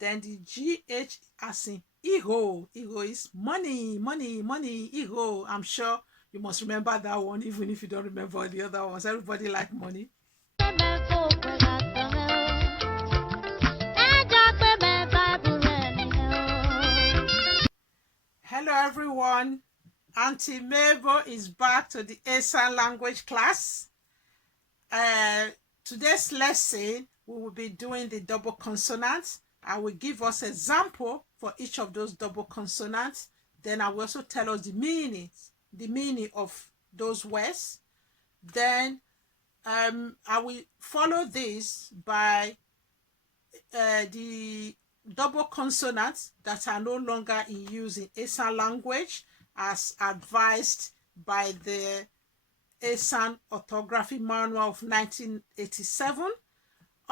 Then the GH as in Iho. Iho is money, money, money, Iho. I'm sure you must remember that one, even if you don't remember the other ones. Everybody like money. Hello everyone. Auntie Mabel is back to the Esan Language class. Today's lesson, we will be doing the double consonants. I will give us an example for each of those double consonants. Then I will also tell us the meaning of those words. Then I will follow this by the double consonants that are no longer in use in Esan language as advised by the Esan Orthography Manual of 1987.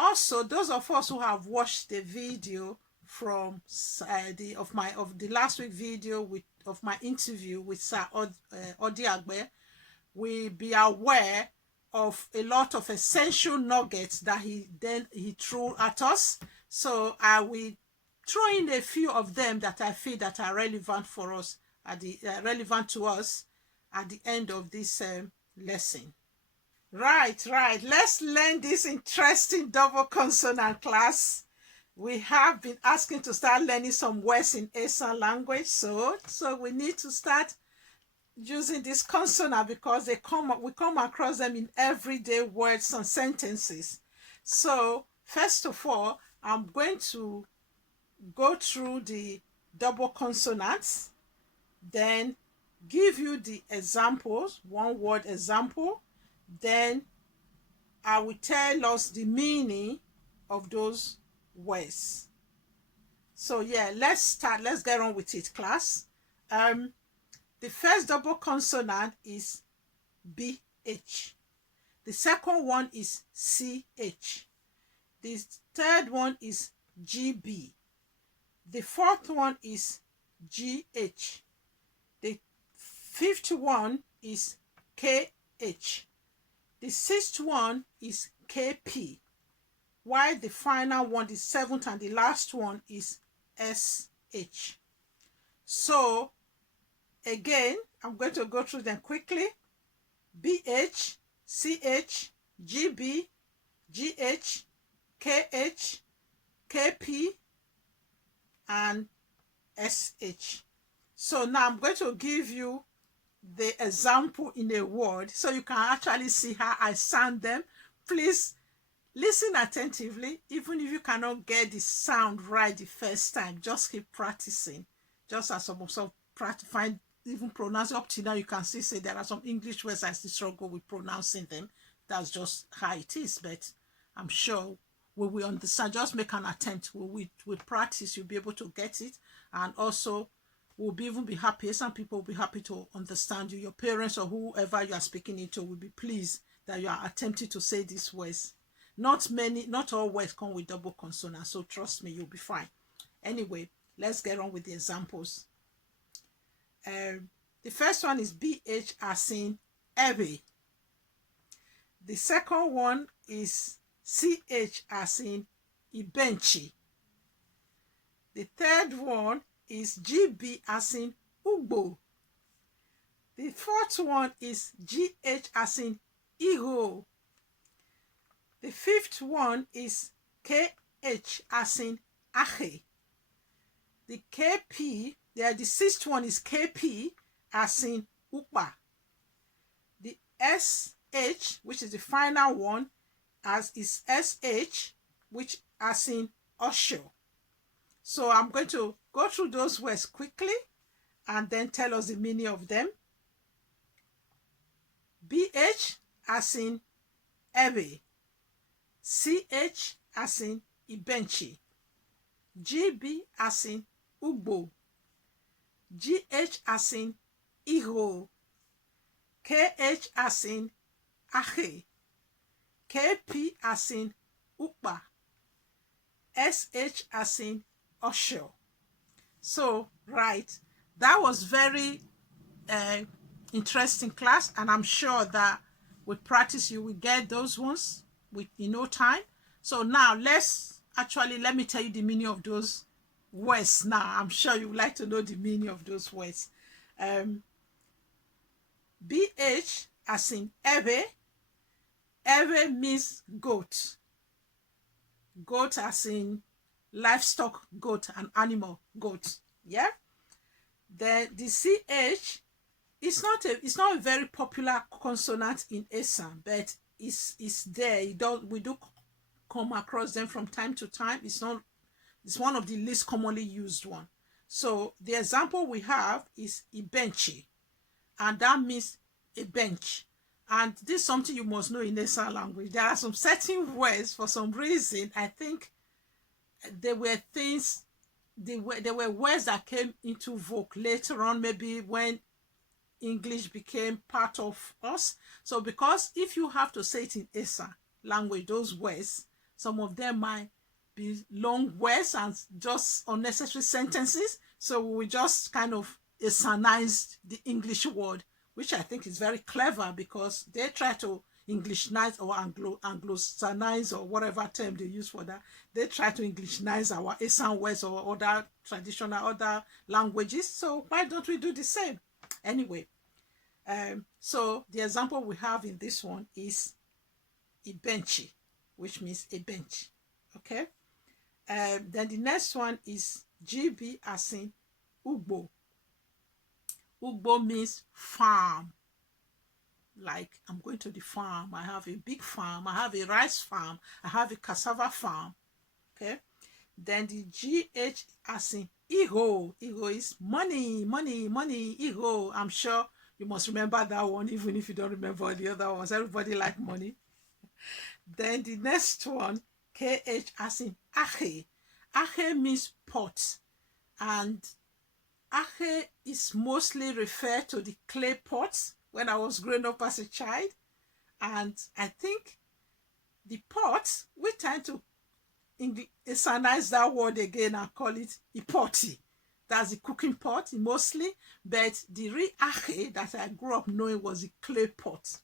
Also, those of us who have watched the video from the last week video of my interview with Sir Odiagbe, will be aware of a lot of essential nuggets that he threw at us. So I will throw in a few of them that I feel that are relevant for us relevant to us at the end of this lesson. Right. Let's learn this interesting double consonant class. We have been asking to start learning some words in Esan language, so we need to start using this consonant because we come across them in everyday words and sentences. So first of all, I'm going to go through the double consonants, then give you the examples, one word example, then I will tell us the meaning of those words. So yeah, let's get on with it, class. The first double consonant is BH. The second one is CH. The third one is GB. The fourth one is GH. The fifth one is KH. The sixth one is KP. While the final one, the seventh and the last one is SH. So again, I'm going to go through them quickly. BH, CH, GB, GH, KH, KP, and SH. So now I'm going to give you the example in a word so you can actually see how I sound them. Please listen attentively. Even if you cannot get the sound right the first time, just keep practicing. Just as some find even pronouncing up to now, you can see say there are some English words I still struggle with pronouncing them. That's just how it is, but I'm sure we will understand. Just make an attempt. With practice, you'll be able to get it, and also we'll even be happy. Some people will be happy to understand you. Your parents or whoever you are speaking into will be pleased that you are attempting to say these words. Not all words come with double consonants, so trust me, you'll be fine. Anyway, let's get on with the examples. The first one is BH as in Ebe. The second one is CH as in Ibenchi. The third one is GB as in Ugbo. The fourth one is GH as in Iho. The fifth one is KH as in Ache. The sixth one is KP as in Ukpa. The SH, which is the final one, is SH, which as in Osho. So I'm going to go through those words quickly and then tell us the meaning of them. BH as in Ebe. CH as in Ibenchi. GB as in Ugbo. GH as in Iho. KH as in Ache. KP as in Ukpa. SH as in Osho. So, right, that was very interesting class, and I'm sure that with practice you will get those ones in no time. So now let's actually, let me tell you the meaning of those words now. I'm sure you would like to know the meaning of those words. BH as in Ebe. Ebe means goat. Goat as in livestock goat, an animal goat. Yeah. Then the CH it's not a very popular consonant in Esan, but it's there. We do come across them from time to time. It's one of the least commonly used one. So the example we have is ibenchi, and that means a bench. And this is something you must know in Esan language. There are some certain words, for some reason, I think there were words that came into vogue later on, maybe when English became part of us. So because if you have to say it in Esan language, those words, some of them might be long words and just unnecessary sentences. So we just kind of Esanized the English word, which I think is very clever, because they try to Englishnize or Anglo-Sanize, or whatever term they use for that. They try to Englishnize our Esan words or other traditional other languages. So why don't we do the same? Anyway, so the example we have in this one is ibenchi, which means a bench. Okay. Then the next one is GB as in Ugbo. Ugbo means farm. Like, I'm going to the farm. I have a big farm. I have a rice farm. I have a cassava farm. Okay. Then the GH as in Iho. Iho is money, money, money. Iho. I'm sure you must remember that one, even if you don't remember the other ones. Everybody like money. Then the next one, KH as in Ache. Ache means pot. And Ache is mostly referred to the clay pots when I was growing up as a child. And I think the pot, we tend to Esanize that word again and call it ipoti. That's the cooking pot mostly. But the real Ache that I grew up knowing was the clay pot.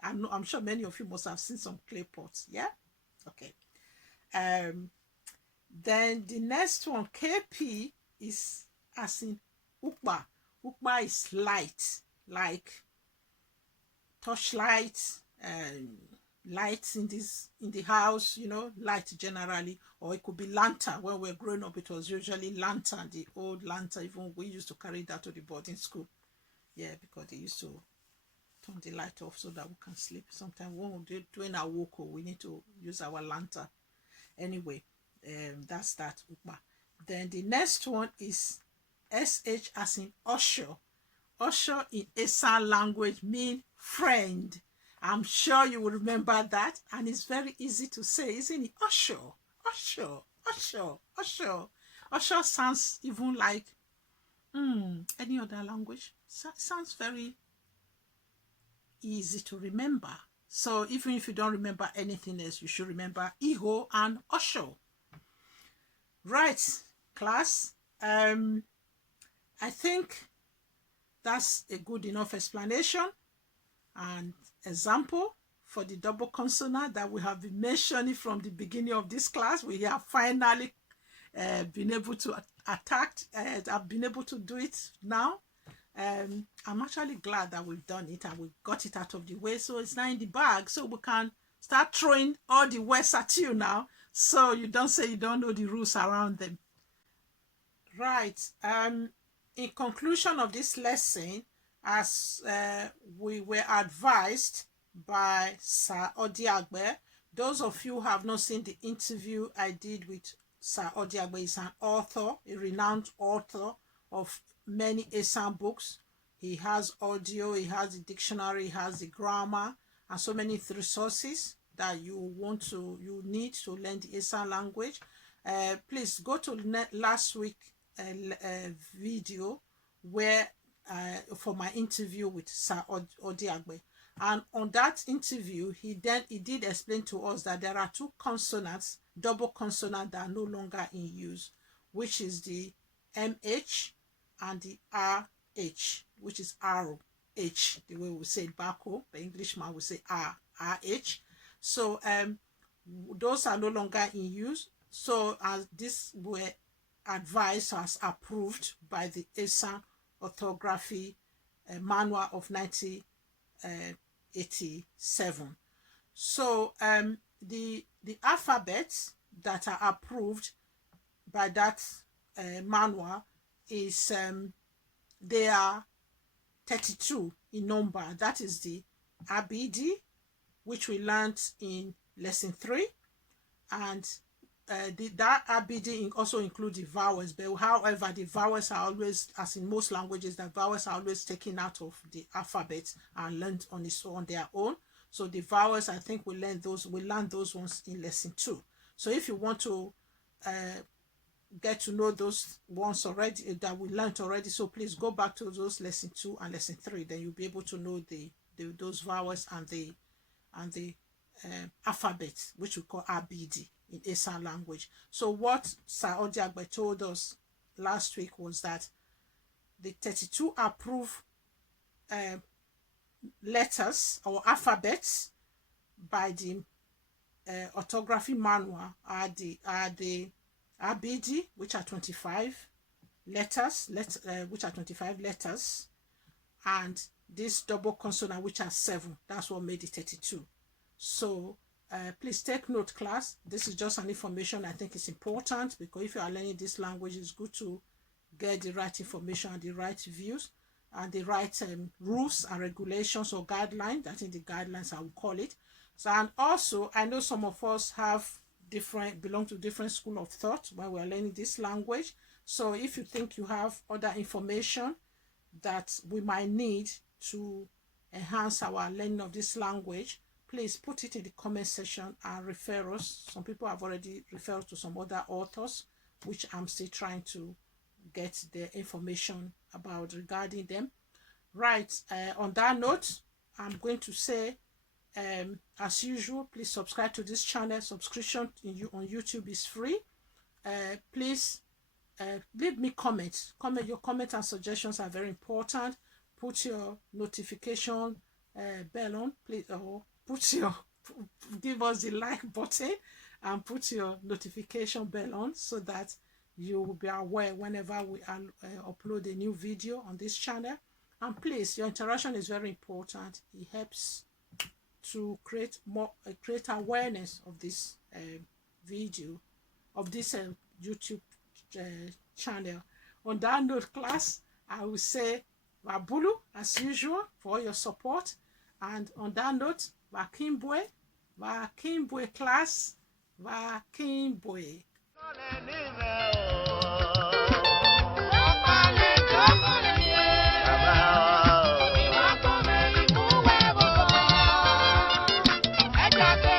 I'm sure many of you must have seen some clay pots. Yeah? Okay. Then the next one, KP, is as in Ukba. Ukba is light, like torchlight, lights in the house, light generally, or it could be lantern. When we were growing up, it was usually lantern, the old lantern. Even we used to carry that to the boarding school. Yeah, because they used to turn the light off so that we can sleep. Sometimes when we're doing our work, we need to use our lantern. Anyway, that's that Ukba. Then the next one is SH as in usher. Usher in Esan language means friend. I'm sure you will remember that, and it's very easy to say, isn't it? Usher, usher, usher, usher. Usher sounds even like any other language. Sounds very easy to remember. So even if you don't remember anything else, you should remember Iho and usher. Right, class. I think that's a good enough explanation and example for the double consonant that we have been mentioning from the beginning of this class. We have finally been able to I've been able to do it now. I'm actually glad that we've done it and we got it out of the way, so it's now in the bag, so we can start throwing all the words at you now, so you don't say you don't know the rules around them. Right. In conclusion of this lesson, as we were advised by Sir Odiagbe, those of you who have not seen the interview I did with Sir Odiagbe, is an author, a renowned author of many Esan books. He has audio, he has the dictionary, he has the grammar, and so many resources that you need to learn the Esan language. Please go to last week video where for my interview with Sir Odiagbe, and on that interview he did explain to us that there are two consonants, double consonants, that are no longer in use, which is the MH and the RH, which is RH, the way we say it back home. The Englishman will say RH. So those are no longer in use. So as this were advised as approved by the Esan Orthography Manual of 1987. So the alphabets that are approved by that manual is they are 32 in number. That is the ABD, which we learned in lesson 3, and that ABD also include the vowels, but however the vowels are always, as in most languages, the vowels are always taken out of the alphabet and learned on their own. So the vowels, I think we learn those ones in lesson 2. So if you want to get to know those ones already that we learned already, so please go back to those lesson 2 and lesson 3. Then you'll be able to know those vowels and the alphabet, which we call ABD in Esan language. So what Sir Odiagbe told us last week was that the 32 approved letters or alphabets by the orthography manual are the ABD, which are 25 letters, and this double consonant, which are 7. That's what made it 32. So please take note, class. This is just an information I think is important, because if you are learning this language, it's good to get the right information and the right views and the right rules and regulations or guidelines. I think the guidelines I will call it. So, and also I know some of us belong to different school of thought when we're learning this language. So if you think you have other information that we might need to enhance our learning of this language, please put it in the comment section and refer us. Some people have already referred to some other authors, which I'm still trying to get the information about regarding them. Right, on that note, I'm going to say, as usual, please subscribe to this channel. Subscription on YouTube is free. Please leave me comments. Your comments and suggestions are very important. Put your notification bell on, please, or give us the like button and put your notification bell on, so that you will be aware whenever we upload a new video on this channel. And please, your interaction is very important. It helps to create awareness of this video, of this YouTube channel. On that note, class, I will say Wabulu as usual for your support. And on that note, Wakimbwe class, Wakimbwe. Exactly.